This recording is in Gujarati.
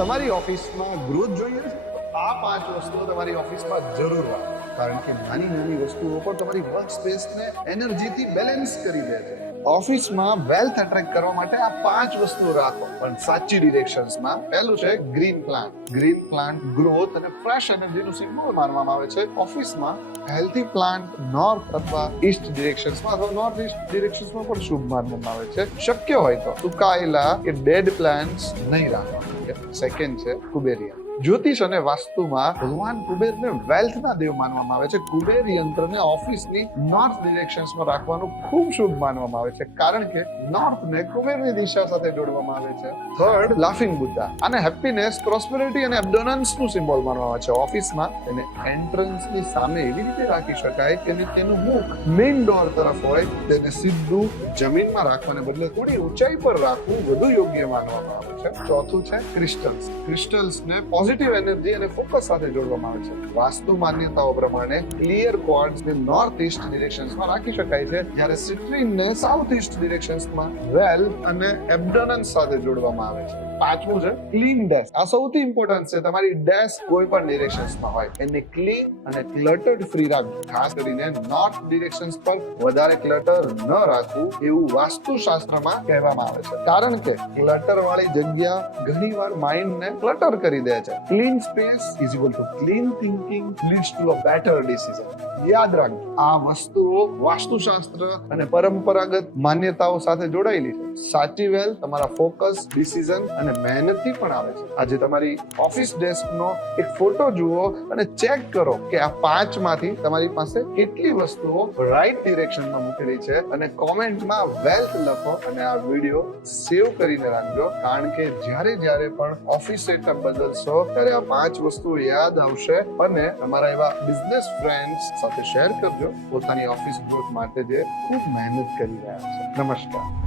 તમારી ઓફિસમાં ગ્રોથ જોઈએ છે તો આ 5 વસ્તુઓ તમારી ઓફિસમાં જરૂર રાખો, કારણ કે નાની નાની વસ્તુઓ પણ તમારી વર્ક સ્પેસને એનર્જીથી બેલેન્સ કરી દે છે. ઓફિસમાં વેલ્થ એટ્રેક્ટ કરવા માટે આ 5 વસ્તુઓ રાખો, પણ સાચી ડિરેક્શન્સમાં. પહેલું છે green plant. Green plant growth અને ફ્રેશ એનર્જીનું સિમ્બોલ માનવામાં આવે છે. ઓફિસમાં હેલ્ધી પ્લાન્ટ નોર્થ અથવા ઈસ્ટ ડિરેક્શન્સમાં અથવા નોર્થ ઈસ્ટ ડિરેક્શન્સમાં પણ શુભ માનવામાં આવે છે. શક્ય હોય તો સુકાયેલા કે ડેડ પ્લાન્ટ્સ નહીં રાખવા. સેકન્ડ છે કુબેરિયા. જ્યોતિષ અને વાસ્તુમાં ભગવાન કુબેરને વેલ્થના દેવ માનવામાં આવે છે. કુબેર યંત્રને ઓફિસની નોર્થ ડિરેક્શન્સમાં રાખવાનું ખૂબ શુભ માનવામાં આવે છે, કારણ કે નોર્થને કુબેરની દિશા સાથે જોડવામાં આવે છે. Third, laughing Buddha. આને હેપીનેસ, પ્રોસ્પેરિટી અને એબ્ડોનન્સનું સિમ્બોલ માનવામાં આવે છે. ઓફિસમાં તેને એન્ટ્રન્સની સામે એવી રીતે રાખી શકાય કે તેનું મુખ મેઇન ડોર તરફ હોય. તેને સીધું જમીનમાં રાખવાને બદલે થોડી ઊંચાઈ પર રાખવું વધુ યોગ્ય માનવામાં આવે છે. ચોથું છે ક્રિસ્ટલ્સ. ક્રિસ્ટલ્સને પોઝિટિવ એનર્જી અને ફોકસ સાથે જોડવામાં આવે છે. વાસ્તુ માન્યતાઓ પ્રમાણે ક્લિયર ક્વાર્ટ્ઝને નોર્થ ઈસ્ટ ડિરેક્શન્સમાં રાખી શકાય છે, જ્યારે સિટ્રીનને સાઉથ ઈસ્ટ ડિરેક્શન્સમાં વેલ્થ અને એબ્ડોનન્સ સાથે જોડવામાં આવે છે. પાંચમું છે ક્લીન ડેસ્ક. આ સૌથી ઇમ્પોર્ટન્ટ છે. તમારી ડેસ્ક કોઈ પણ ડિરેક્શન્સમાં હોય એને ક્લીન અને ક્લટર્ડ ફ્રી રાખવું. ખાસ કરીને નોર્થ ડિરેક્શન્સ પર વધારે ક્લટર ન રાખવું એવું વાસ્તુશાસ્ત્રમાં કહેવામાં આવે છે, કારણ કે ક્લટર વાળી જગ્યા ઘણીવાર માઇન્ડને ક્લટર કરી દે છે. Clean space is equal to clean thinking leads to a better decision. યાદ રાખજો, આ વસ્તુઓ વાસ્તુશાસ્ત્ર અને પરંપરાગત માન્યતાઓ સાથે જોડાયેલી છે. સાચી વેલ્થ તમારા ફોકસ, ડિસિઝન અને મહેનતથી પણ આવે છે. આજે તમારી ઓફિસ ડેસ્કનો એક ફોટો જુઓ અને ચેક કરો કે આ 5 માંથી તમારી પાસે કેટલી વસ્તુઓ રાઈટ ડિરેક્શનમાં મૂકેલી છે, અને કોમેન્ટમાં વેલ્થ લખો અને આ વિડીયો સેવ કરીને રાખજો, કારણ કે જ્યારે પણ ઓફિસ સેટઅપ બદલશો ત્યારે આ 5 વસ્તુઓ યાદ આવશે. અને તમારા એવા બિઝનેસ ફ્રેન્ડ્સ સાથે શેર કરજો પોતાની ઓફિસ ગ્રોથ માટે જે ખૂબ મહેનત કરી રહ્યા છે. નમસ્કાર.